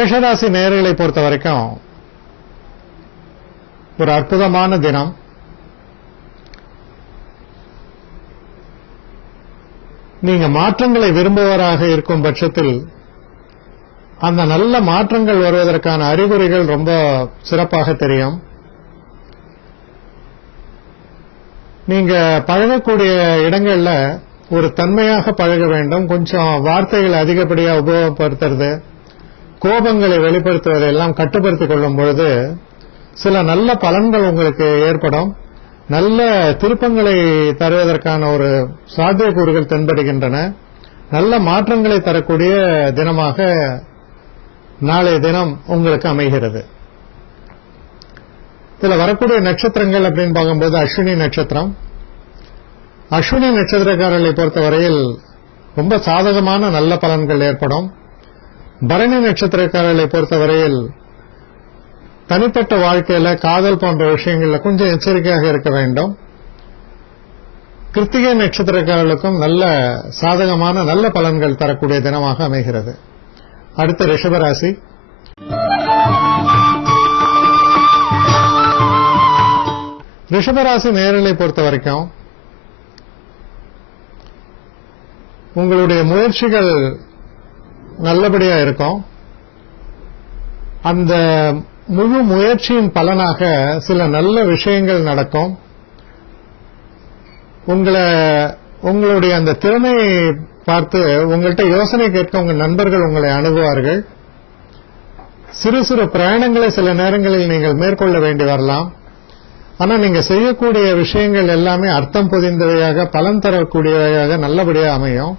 மேஷராசி நேயர்களை பொறுத்த வரைக்கும் ஒரு அற்புதமான தினம். நீங்க மாற்றங்களை விரும்புவராக இருக்கும் பட்சத்தில் அந்த நல்ல மாற்றங்கள் வருவதற்கான அறிகுறிகள் ரொம்ப சிறப்பாக தெரியும். நீங்க பழகக்கூடிய இடங்கள்ல ஒரு தன்மையாக பழக வேண்டும். கொஞ்சம் வார்த்தைகளை அதிகப்படியா உபயோகப்படுத்துறது, கோபங்களை வெளிப்படுத்துவதெல்லாம் கட்டுப்படுத்திக் கொள்ளும் பொழுது சில நல்ல பலன்கள் உங்களுக்கு ஏற்படும். நல்ல திருப்பங்களை தருவதற்கான ஒரு சாத்தியக்கூறுகள் தென்படுகின்றன. நல்ல மாற்றங்களை தரக்கூடிய தினமாக நாளைய தினம் உங்களுக்கு அமைகிறது. இதுல வரக்கூடிய நட்சத்திரங்கள் அப்படின்னு பார்க்கும்போது அஸ்வினி நட்சத்திரம். அஸ்வினி நட்சத்திரக்காரர்களை பொறுத்தவரையில் ரொம்ப சாதகமான நல்ல பலன்கள் ஏற்படும். பரணி நட்சத்திரக்காரர்களை பொறுத்தவரையில் தனிப்பட்ட வாழ்க்கையில காதல் போன்ற விஷயங்கள்ல கொஞ்சம் எச்சரிக்கையாக இருக்க வேண்டும். கிருத்திகை நட்சத்திரக்காரர்களுக்கும் நல்ல சாதகமான நல்ல பலன்கள் தரக்கூடிய தினமாக அமைகிறது. அடுத்த ரிஷபராசி. ரிஷபராசி நேயர்களை பொறுத்த வரைக்கும் உங்களுடைய முயற்சிகள் நல்லபடியா இருக்கும். அந்த முழு முயற்சியின் பலனாக சில நல்ல விஷயங்கள் நடக்கும். உங்களுடைய அந்த திறமையை பார்த்து உங்கள்கிட்ட யோசனை கேட்க உங்கள் நண்பர்கள் உங்களை அணுகுவார்கள். சிறு சிறு பிரயாணங்களை சில நேரங்களில் நீங்கள் மேற்கொள்ள வேண்டி வரலாம். ஆனா நீங்க செய்யக்கூடிய விஷயங்கள் எல்லாமே அர்த்தம் பொதிந்தவையாக பலன் தரக்கூடியவையாக நல்லபடியாக அமையும்.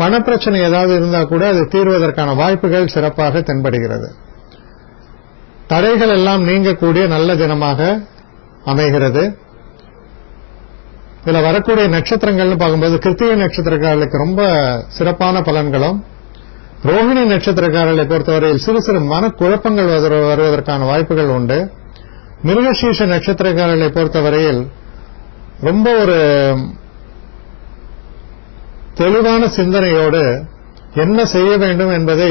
பணப்பிரச்சனை ஏதாவது இருந்தா கூட அது தீர்வதற்கான வாய்ப்புகள் சிறப்பாக தென்படுகிறது. தடைகள் எல்லாம் நீங்கக்கூடிய நல்ல தினமாக அமைகிறது. இதுல வரக்கூடிய நட்சத்திரங்கள்னு பார்க்கும்போது கிருத்திகை நட்சத்திரக்காரர்களுக்கு ரொம்ப சிறப்பான பலன்களும், ரோஹிணி நட்சத்திரக்காரர்களை பொறுத்தவரையில் சிறு சிறு மனக்குழப்பங்கள் வருவதற்கான வாய்ப்புகள் உண்டு. மிருகசீர்ஷ நட்சத்திரக்காரர்களை பொறுத்தவரையில் ரொம்ப ஒரு தெளிவான சிந்தனையோடு என்ன செய்ய வேண்டும் என்பதை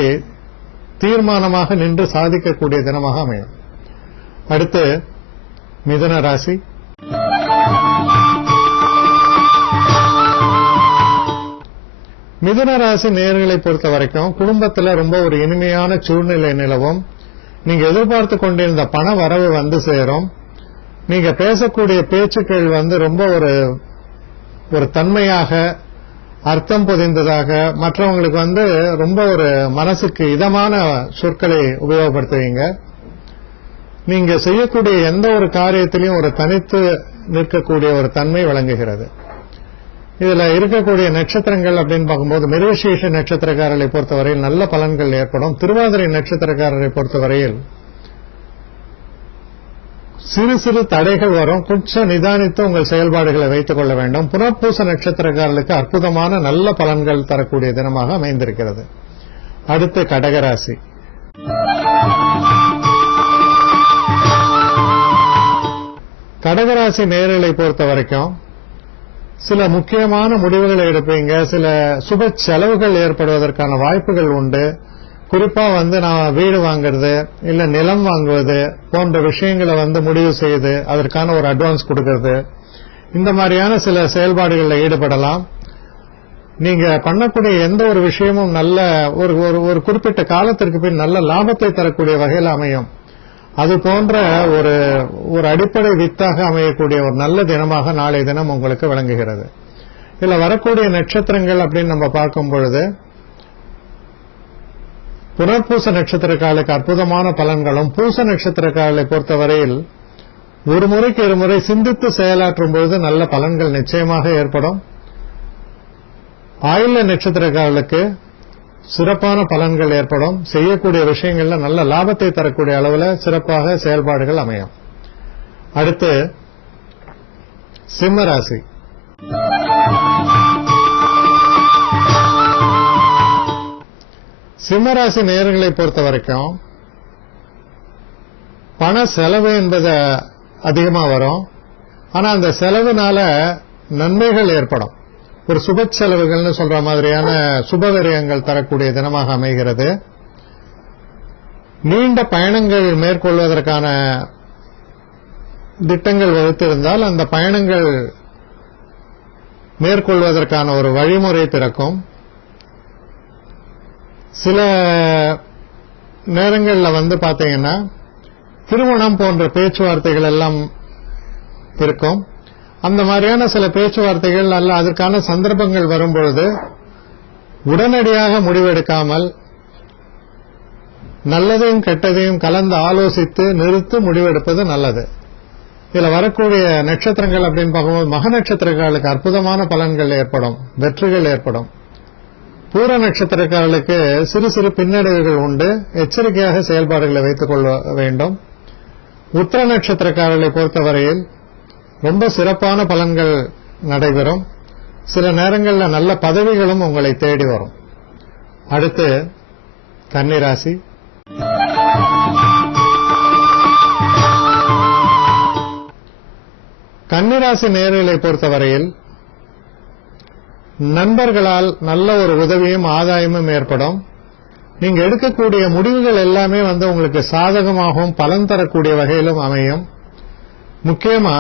தீர்மானமாக நின்று சாதிக்கக்கூடிய தினமாக அமையும். அடுத்து மிதுன ராசி. மிதுன ராசி நேயர்களை பொறுத்த வரைக்கும் குடும்பத்தில் ரொம்ப ஒரு இனிமையான சூழ்நிலை நிலவும். நீங்க எதிர்பார்த்து கொண்டிருந்த பண வரவு வந்து சேரும். நீங்க பேசக்கூடிய பேச்சுக்கள் ரொம்ப ஒரு தன்மையாக அர்த்தம் பொதிந்ததாக, மற்றவங்களுக்கு ரொம்ப ஒரு மனசுக்கு இதமான சொற்களை உபயோகப்படுத்துவீங்க. நீங்க செய்யக்கூடிய எந்த ஒரு காரியத்திலையும் ஒரு தனித்து நிற்கக்கூடிய ஒரு தன்மை விளங்குகிறது. இதுல இருக்கக்கூடிய நட்சத்திரங்கள் அப்படின்னு பார்க்கும்போது மிருகசீர்ஷ நட்சத்திரக்காரர்களை பொறுத்தவரையில் நல்ல பலன்கள் ஏற்படும். திருவாதிரை நட்சத்திரக்காரரை பொறுத்தவரையில் சிறு சிறு தடைகள் வரும். கொஞ்சம் நிதானித்து உங்கள் செயல்பாடுகளை வைத்துக் கொள்ள வேண்டும். புனர்பூச நட்சத்திரக்காரர்களுக்கு அற்புதமான நல்ல பலன்கள் தரக்கூடிய தினமாக அமைந்திருக்கிறது. அடுத்து கடகராசி. கடகராசி நேயர்களை பொறுத்த வரைக்கும் சில முக்கியமான முடிவுகளை எடுப்பீங்க. சில சுப செலவுகள் ஏற்படுவதற்கான வாய்ப்புகள் உண்டு. குறிப்பா நான் வீடு வாங்குறது இல்ல நிலம் வாங்குவது போன்ற விஷயங்களை முடிவு செய்து அதற்கான ஒரு அட்வான்ஸ் கொடுக்கிறது, இந்த மாதிரியான சில செயல்பாடுகளில் ஈடுபடலாம். நீங்க பண்ணக்கூடிய எந்த ஒரு விஷயமும் நல்ல ஒரு குறிப்பிட்ட காலத்திற்கு பின் நல்ல லாபத்தை தரக்கூடிய வகையில் அமையும். அது போன்ற ஒரு அடிப்படை வித்தாக அமையக்கூடிய ஒரு நல்ல தினமாக நாளைய தினம் உங்களுக்கு விளங்குகிறது. இதுல வரக்கூடிய நட்சத்திரங்கள் அப்படின்னு நம்ம பார்க்கும் பொழுது புனர்பூச நட்சத்திரக்காரர்களுக்கு அற்புதமான பலன்களும், பூச நட்சத்திரக்காரர்களை பொறுத்தவரையில் ஒரு முறைக்கு இருமுறை சிந்தித்து செயலாற்றும் பொழுது நல்ல பலன்கள் நிச்சயமாக ஏற்படும். ஆயில்ய நட்சத்திரக்காரர்களுக்கு சிறப்பான பலன்கள் ஏற்படும். செய்யக்கூடிய விஷயங்கள்ல நல்ல லாபத்தை தரக்கூடிய அளவில் சிறப்பாக செயல்பாடுகள் அமையும். அடுத்து சிம்மராசி. சிம்மராசி நேயர்களை பொறுத்த வரைக்கும் பண செலவு என்பது அதிகமா வரும். ஆனா அந்த செலவுனால நன்மைகள் ஏற்படும். ஒரு சுப செலவுகள்னு சொல்ற மாதிரியான சுபவிரயங்கள் தரக்கூடிய தினமாக அமைகிறது. நீண்ட பயணங்கள் மேற்கொள்வதற்கான திட்டங்கள் வகுத்திருந்தால் அந்த பயணங்கள் மேற்கொள்வதற்கான ஒரு வழிமுறை பிறக்கும். சில நேரங்களில் பாத்தீங்கன்னா திருமணம் போன்ற பேச்சுவார்த்தைகள் எல்லாம் இருக்கும். அந்த மாதிரியான சில பேச்சுவார்த்தைகள் அல்ல அதற்கான சந்தர்ப்பங்கள் வரும்பொழுது உடனடியாக முடிவெடுக்காமல் நல்லதையும் கெட்டதையும் கலந்து ஆலோசித்து நிறுத்து முடிவெடுப்பது நல்லது. இதுல வரக்கூடிய நட்சத்திரங்கள் அப்படின்னு பார்க்கும்போது மக நட்சத்திரக்காரர்களுக்கு அற்புதமான பலன்கள் ஏற்படும், வெற்றிகள் ஏற்படும். பூர நட்சத்திரக்காரர்களுக்கு சிறு சிறு பின்னடைவுகள் உண்டு, எச்சரிக்கையாக செயல்பாடுகளை வைத்துக் கொள்ள வேண்டும். உத்திர நட்சத்திரக்காரர்களை பொறுத்தவரையில் ரொம்ப சிறப்பான பலன்கள் நடைபெறும். சில நேரங்களில் நல்ல பதவிகளும் உங்களை தேடி வரும். அடுத்து கன்னிராசி. கன்னிராசி நேயர்களை பொறுத்தவரையில் நண்பர்களால் நல்ல ஒரு உதவியும் ஆதாயமும் ஏற்படும். நீங்க எடுக்கக்கூடிய முடிவுகள் எல்லாமே உங்களுக்கு சாதகமாகவும் பலன் தரக்கூடிய வகையிலும் அமையும். முக்கியமா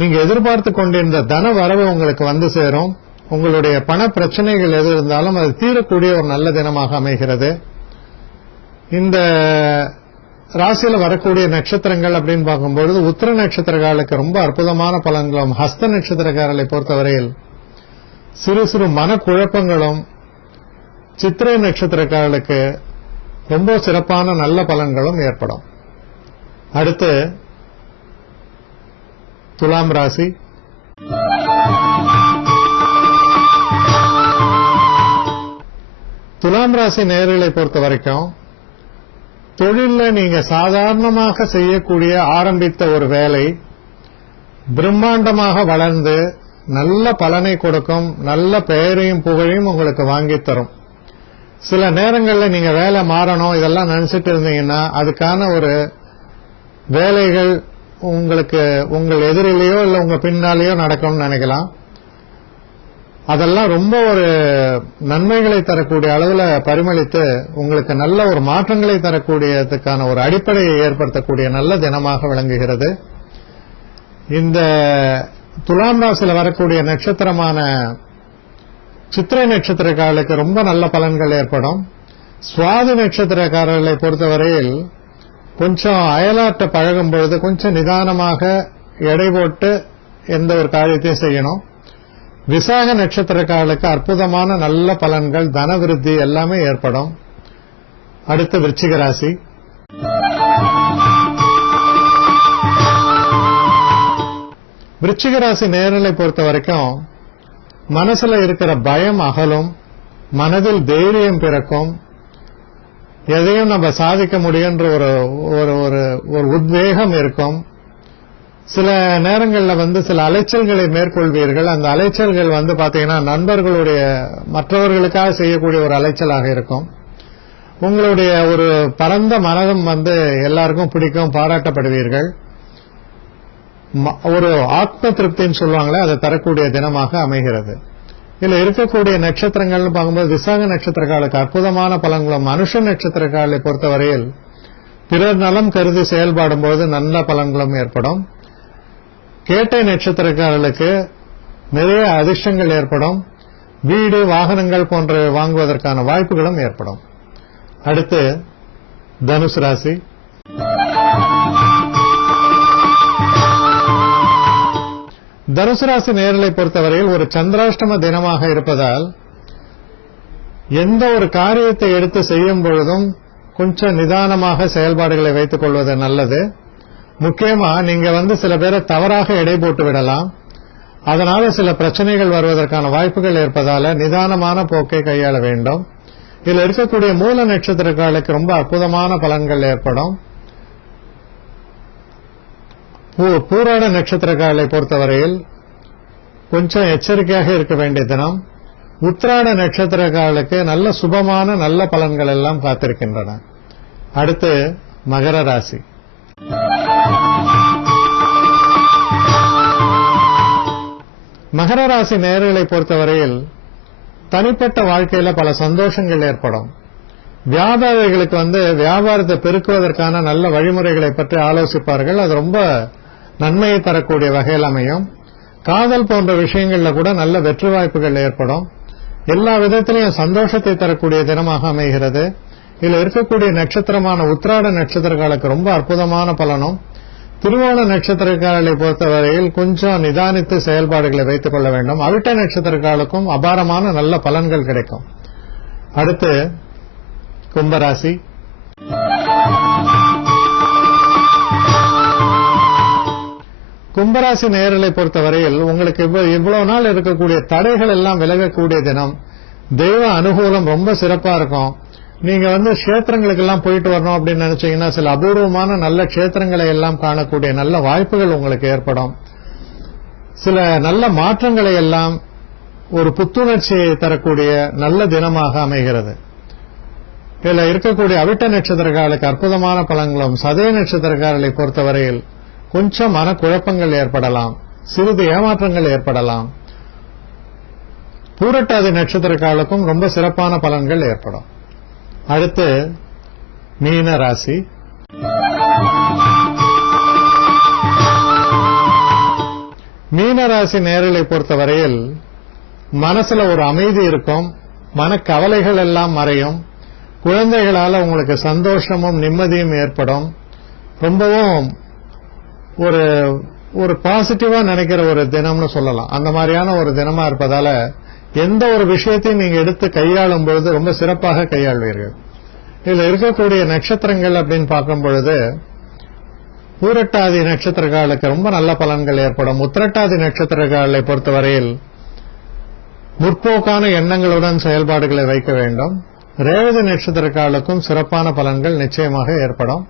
நீங்க எதிர்பார்த்து கொண்டிருந்த தன வரவு உங்களுக்கு வந்து சேரும். உங்களுடைய பண பிரச்சனைகள் எது இருந்தாலும் அது தீரக்கூடிய ஒரு நல்ல தினமாக அமைகிறது. இந்த ராசியில வரக்கூடிய நட்சத்திரங்கள் அப்படின்னு பார்க்கும்பொழுது உத்திர நட்சத்திரக்காரர்களுக்கு ரொம்ப அற்புதமான பலன்களும், ஹஸ்த நட்சத்திரக்காரர்களை பொறுத்தவரையில் சிறு சிறு மனக்குழப்பங்களும், சித்திரை நட்சத்திரக்காரர்களுக்கு ரொம்ப சிறப்பான நல்ல பலன்களும் ஏற்படும். அடுத்து துலாம் ராசி. துலாம் ராசி நேயர்களை பொறுத்த வரைக்கும் தொழில நீங்க சாதாரணமாக செய்யக்கூடிய ஆரம்பித்த ஒரு வேலை பிரம்மாண்டமாக வளர்ந்து நல்ல பலனை கொடுக்கும், நல்ல பெயரையும் புகழையும் உங்களுக்கு வாங்கித் தரும். சில நேரங்களில் நீங்க வேலை மாறணும் இதெல்லாம் நினைச்சிட்டு இருந்தீங்கன்னா அதுக்கான ஒரு வேலைகள் உங்களுக்கு உங்கள் எதிரிலேயோ இல்ல உங்க பின்னாலேயோ நடக்கும்னு நினைக்கலாம். அதெல்லாம் ரொம்ப ஒரு நன்மைகளை தரக்கூடிய அளவுல பரிமளித்து உங்களுக்கு நல்ல ஒரு மாற்றங்களை தரக்கூடியதுக்கான ஒரு அடிப்படையை ஏற்படுத்தக்கூடிய நல்ல தினமாக விளங்குகிறது. இந்த துலாம் ராசியில் வரக்கூடிய நட்சத்திரமான சித்திரை நட்சத்திரக்காரர்களுக்கு ரொம்ப நல்ல பலன்கள் ஏற்படும். சுவாதி நட்சத்திரக்காரர்களை பொறுத்தவரையில் கொஞ்சம் அயலாட்ட பழகும் பொழுது கொஞ்சம் நிதானமாக எடை போட்டு எந்த ஒரு காரியத்தையும் செய்யணும். விசாக நட்சத்திரக்காரர்களுக்கு அற்புதமான நல்ல பலன்கள், தன விருத்தி எல்லாமே ஏற்படும். அடுத்து விருச்சிக ராசி. விருச்சிக ராசி நேயர்களை பொறுத்த வரைக்கும் மனசுல இருக்கிற பயம் அகலும், மனதில் தைரியம் பிறக்கும், எதையும் நம்ம சாதிக்க முடியுன்ற ஒரு உத்வேகம் இருக்கும். சில நேரங்களில் சில அலைச்சல்களை மேற்கொள்வீர்கள். அந்த அலைச்சல்கள் பாத்தீங்கன்னா நண்பர்களுடைய மற்றவர்களுக்காக செய்யக்கூடிய ஒரு அலைச்சலாக இருக்கும். உங்களுடைய ஒரு பரந்த மனதும் எல்லாருக்கும் பிடிக்கும், பாராட்டப்படுவீர்கள். ஒரு ஆத்ம திருப்தின்னு சொல்லுவாங்களே அதை தரக்கூடிய தினமாக அமைகிறது. இதுல இருக்கக்கூடிய நட்சத்திரங்கள்னு பார்க்கும்போது விசாக நட்சத்திரக்காரர்களுக்கு அற்புதமான பலன்களும், மனுஷ நட்சத்திரக்காரர்களை பொறுத்தவரையில் பிறர் நலம் கருதி செயல்படும் போது நல்ல பலன்களும் ஏற்படும். கேட்டை நட்சத்திரக்காரர்களுக்கு நிறைய அதிர்ஷ்டங்கள் ஏற்படும். வீடு, வாகனங்கள் போன்ற வாங்குவதற்கான வாய்ப்புகளும் ஏற்படும். அடுத்து தனுசு ராசி. தனுசு ராசி நேயர்களை பொறுத்தவரையில் ஒரு சந்திராஷ்டம தினமாக இருப்பதால் எந்த ஒரு காரியத்தை எடுத்து செய்யும் பொழுதும் கொஞ்சம் நிதானமாக செயல்பாடுகளை வைத்துக் கொள்வது நல்லது. முக்கியமா நீங்க சில பேரை தவறாக எடை போட்டு விடலாம். அதனால சில பிரச்சனைகள் வருவதற்கான வாய்ப்புகள் இருப்பதால நிதானமான போக்கை கையாள வேண்டும். இதில் இருக்கக்கூடிய மூல நட்சத்திரக்காரர்களுக்கு ரொம்ப அற்புதமான பலன்கள் ஏற்படும். பூராட நட்சத்திரக்காரர்களை பொறுத்தவரையில் கொஞ்சம் எச்சரிக்கையாக இருக்க வேண்டிய தினம். உத்திராட நட்சத்திரக்காரர்களுக்கு நல்ல சுபமான நல்ல பலன்கள் எல்லாம் காத்திருக்கின்றன. அடுத்து மகர ராசி. மகர ராசி நேயர்களை பொறுத்தவரையில் தனிப்பட்ட வாழ்க்கையில பல சந்தோஷங்கள் ஏற்படும். வியாபாரிகளுக்கு வியாபாரத்தை பெருக்குவதற்கான நல்ல வழிமுறைகளை பற்றி ஆலோசிப்பார்கள். அது ரொம்ப நன்மையை தரக்கூடிய வகையில் அமையும். காதல் போன்ற விஷயங்கள்ல கூட நல்ல வெற்றி வாய்ப்புகள் ஏற்படும். எல்லா விதத்திலையும் சந்தோஷத்தை தரக்கூடிய தினமாக அமைகிறது. இதுல இருக்கக்கூடிய நட்சத்திரமான உத்திராட நட்சத்திரக்காலுக்கு ரொம்ப அற்புதமான பலனும், திருவோண நட்சத்திரக்காரர்களை பொறுத்தவரையில் கொஞ்சம் நிதானித்து செயல்பாடுகளை வைத்துக் கொள்ள வேண்டும். அவிட்ட நட்சத்திரக்காலுக்கும் அபாரமான நல்ல பலன்கள் கிடைக்கும். அடுத்து கும்பராசி. கும்பராசி நேயர்களை பொறுத்தவரையில் உங்களுக்கு இவ்வளவு நாள் இருக்கக்கூடிய தடைகள் எல்லாம் விலகக்கூடிய தினம். தெய்வ அனுகூலம் ரொம்ப சிறப்பா இருக்கும். நீங்க கஷேத்திரங்களுக்கு எல்லாம் போயிட்டு வரணும் அப்படின்னு நினைச்சீங்கன்னா சில அபூர்வமான நல்ல கஷேத்திரங்களை எல்லாம் காணக்கூடிய நல்ல வாய்ப்புகள் உங்களுக்கு ஏற்படும். சில நல்ல மாற்றங்களை எல்லாம் ஒரு புத்துணர்ச்சியை தரக்கூடிய நல்ல தினமாக அமைகிறது. இதுல இருக்கக்கூடிய அவிட்ட நட்சத்திரக்காரர்களுக்கு அற்புதமான பலன்களும், சதய நட்சத்திரக்காரர்களை பொறுத்தவரையில் கொஞ்சம் மனக்குழப்பங்கள் ஏற்படலாம், சிறிது ஏமாற்றங்கள் ஏற்படலாம். பூரட்டாதி நட்சத்திரக்காரர்களுக்கும் ரொம்ப சிறப்பான பலன்கள் ஏற்படும். அடுத்து மீன ராசி. மீனராசி நேயர்களை பொறுத்தவரையில் மனசுல ஒரு அமைதி இருக்கும், மனக்கவலைகள் எல்லாம் மறையும், குழந்தைகளால உங்களுக்கு சந்தோஷமும் நிம்மதியும் ஏற்படும். ரொம்பவும் ஒரு பாசிட்டிவா நினைக்கிற ஒரு தினம்னு சொல்லலாம். அந்த மாதிரியான ஒரு தினமா இருப்பதால எந்த ஒரு விஷயத்தையும் நீங்க எடுத்து கையாளும் பொழுது ரொம்ப சிறப்பாக கையாள்வீர்கள். இதுல இருக்கக்கூடிய நட்சத்திரங்கள் அப்படின்னு பார்க்கும் பொழுது பூரட்டாதி நட்சத்திரக்காலுக்கு ரொம்ப நல்ல பலன்கள் ஏற்படும். உத்திரட்டாதி நட்சத்திரக்காலை பொறுத்தவரையில் முற்போக்கான எண்ணங்களுடன் செயல்பாடுகளை வைக்க வேண்டும். ரேவதி நட்சத்திரக்காலுக்கும் சிறப்பான பலன்கள் நிச்சயமாக ஏற்படும்.